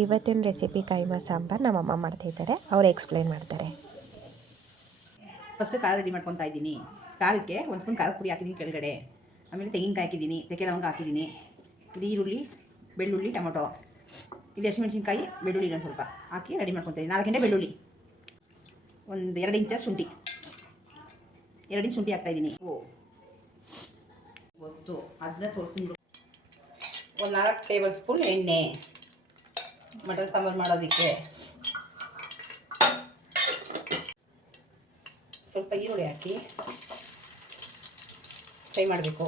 ಇವತ್ತಿನ ರೆಸಿಪಿ ಕೈಮಾ ಸಾಂಬಾರು ನಮ್ಮಮ್ಮ ಮಾಡ್ತಿದ್ದಾರೆ, ಅವರು ಎಕ್ಸ್ಪ್ಲೈನ್ ಮಾಡ್ತಾರೆ. ಫಸ್ಟ್ ಖಾರ ರೆಡಿ ಮಾಡ್ಕೊತಾ ಇದ್ದೀನಿ. ಖಾರಕ್ಕೆ ಒಂದು ಸ್ಪೂನ್ ಖಾರದ ಪುಡಿ ಹಾಕಿದ್ದೀನಿ ಕೆಳಗಡೆ. ಆಮೇಲೆ ತೆಂಗಿನಕಾಯಿ ಹಾಕಿದ್ದೀನಿ, ತೆಕ್ಕೆ ಲವಂಗ ಹಾಕಿದ್ದೀನಿ. ಇಲ್ಲಿ ಈರುಳ್ಳಿ, ಬೆಳ್ಳುಳ್ಳಿ, ಟೊಮೊಟೊ, ಇಲ್ಲಿ ಹಸಿಮೆಣಸಿನ್ಕಾಯಿ, ಬೆಳ್ಳುಳ್ಳಿ ಇನ್ನೊಂದು ಸ್ವಲ್ಪ ಹಾಕಿ ರೆಡಿ ಮಾಡ್ಕೊತಾ ಇದ್ದೀನಿ. 4 ಗಂಟೆ ಬೆಳ್ಳುಳ್ಳಿ, ಒಂದು 2 ಇಂಚ್ ಶುಂಠಿ, 2 ಇಂಚ್ ಶುಂಠಿ ಹಾಕ್ತಾಯಿದ್ದೀನಿ. ಗೊತ್ತು ಅದನ್ನ ತೋರಿಸ್ಬಿಡು. ಒಂದು 4 ಟೇಬಲ್ ಸ್ಪೂನ್ ಎಣ್ಣೆ ಮಟನ್ ಸಾಂಬಾರು ಮಾಡೋದಕ್ಕೆ. ಸ್ವಲ್ಪ ಈರುಳ್ಳಿ ಹಾಕಿ ಫ್ರೈ ಮಾಡಬೇಕು.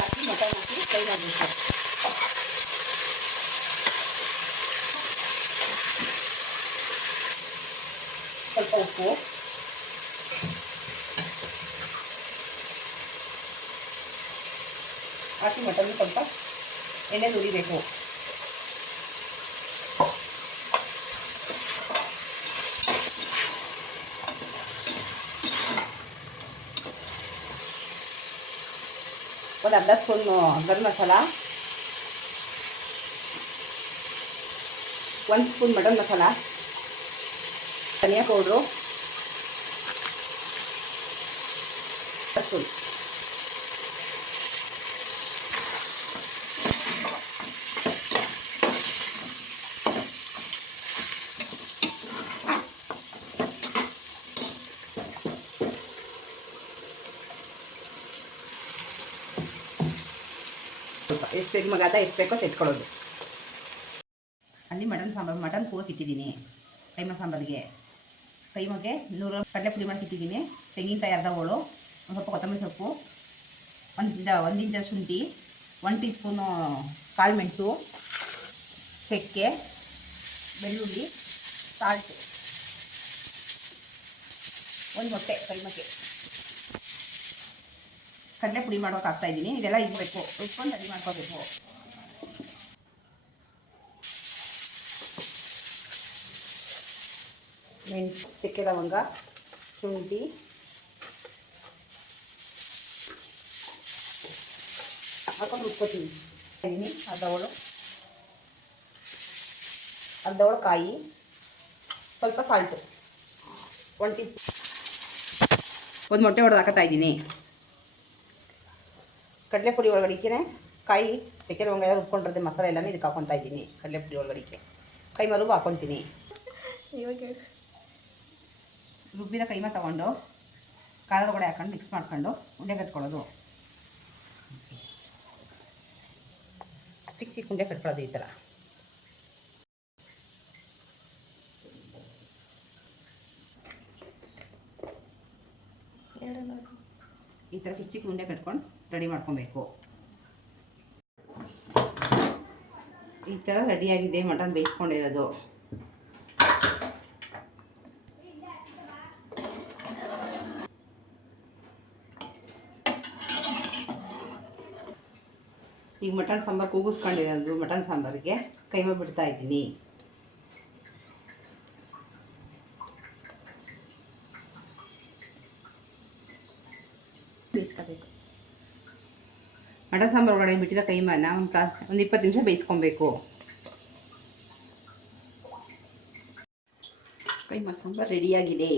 ಹಾಕಿ ಮಟನ್ ಹಾಕಿ ಫ್ರೈ ಮಾಡಬೇಕು. ಸ್ವಲ್ಪ ಉಪ್ಪು, ಹಾಕಿ ಮಟನ್ ಸ್ವಲ್ಪ ಎಣ್ಣೆ ಹುರಿಬೇಕು. ಒಂದು ಅರ್ಧ spoon garam masala, 1 spoon mutton masala, ಧನಿಯಾ ಪೌಡ್ರು, ಸ್ಪೂನ್ ಎಷ್ಟು ಮಗಾದ ಎಷ್ಟು ಬೇಕೋ ತೆತ್ಕೊಳ್ಳೋದು. ಅಲ್ಲಿ ಮಟನ್ ಸಾಂಬಾರು, ಮಟನ್ ಕೋಸಿ ಇಟ್ಟಿದ್ದೀನಿ ಕೈಮಾ ಸಾಂಬಾರಿಗೆ. ಕೈಮಗೆ 100 ಕಡಲೆ ಪುಡಿ ಮಾಡಿ ಇಟ್ಟಿದ್ದೀನಿ. ತೆಂಗಿನಕಾಯಿ ಅರ್ಧ ಹೋಳು, ಒಂದು ಸ್ವಲ್ಪ ಕೊತ್ತಂಬರಿ ಸೊಪ್ಪು, 1 ಇಂಚ್ ಶುಂಠಿ, 1 ಟೀ ಸ್ಪೂನು ಕಾಳು ಮೆಣಸು, ಚಕ್ಕೆ, ಬೆಳ್ಳುಳ್ಳಿ, ಸಾಲ್ಟು, 1 ಮೊಟ್ಟೆ ಕೈಮಕ್ಕೆ. ಕಡಲೆ ಪುಡಿ ಮಾಡೋಕೆ ಹಾಕ್ತಾಯಿದ್ದೀನಿ. ಇದೆಲ್ಲ ಇರಬೇಕು, ಇಟ್ಕೊಂಡು ರೆಡಿ ಮಾಡ್ಕೋಬೇಕು. ಮೆಣಸು, ಚಕ್ಕೆ ಲವಂಗ, ಶುಂಠಿ, ಹಾಕೊಂಡು ರುಬ್ಕೋತೀನಿ. ಅರ್ಧ ಹೋಳು ಕಾಯಿ, ಸ್ವಲ್ಪ ಸಾಲ್ಟು, 1 ಟೀ ಸ್ಪೂನ್, 1 ಮೊಟ್ಟೆ ಹೊಡೆದು ಹಾಕ್ತಾ ಇದ್ದೀನಿ. ಕಡಲೆ ಪುಡಿ ಒಳಗಡಿಕೆ ಕಾಯಿ, ಚಕ್ಕೆ ಲವಂಗ ಎಲ್ಲ ರುಬ್ಕೊಂಡಿರೋದೆ ಮಸಾಲೆ ಎಲ್ಲನೂ ಇದಕ್ಕೆ ಹಾಕ್ಕೊತಾ ಇದ್ದೀನಿ. ಕಡಲೆ ಪುಡಿ ಒಳಗಡಿಕೆ ಕೈಮಾ ರುಬ್ಬು ಹಾಕ್ಕೊತೀನಿ. ರುಬ್ಬಿದ ಕೈಮಾ ತೊಗೊಂಡು ಖಾರದ ಒಳಗಡೆ ಹಾಕೊಂಡು ಮಿಕ್ಸ್ ಮಾಡ್ಕೊಂಡು ಉಂಡೆ ಕಟ್ಕೊಳ್ಳೋದು. ಚಿಕ್ಕ ಚಿಕ್ಕ ಉಂಡೆ ಕಟ್ಕೊಳ್ಳೋದು ಈ ಥರ. ಈ ಥರ ಚಿಕ್ಕ ಚಿಕ್ಕ ಉಂಡೆ ಕಟ್ಕೊಂಡು ರೆಡಿ ಮಾಡ್ಕೊಬೇಕು. ಈ ಥರ ರೆಡಿಯಾಗಿದೆ ಮಟನ್ ಬೇಯಿಸ್ಕೊಂಡಿರೋದು. ಈಗ ಮಟನ್ ಸಾಂಬಾರು ಕೂಗಿಸ್ಕೊಂಡಿರೋದು ಮಟನ್ ಸಾಂಬಾರಿಗೆ ಕೈಮಾ ಬಿಡ್ತಾ ಇದ್ದೀನಿ. ಬೇಯಿಸ್ಕೋಬೇಕು. ಮಟನ್ ಸಾಂಬಾರು ಒಳಗಡೆ ಬಿಟ್ಟಿರೋ ಕೈಮಾನ ಒಂದು 20 ನಿಮಿಷ ಬೇಯಿಸ್ಕೊಬೇಕು. ಕೈಮಾ ಸಾಂಬಾರು ರೆಡಿಯಾಗಿದೆ.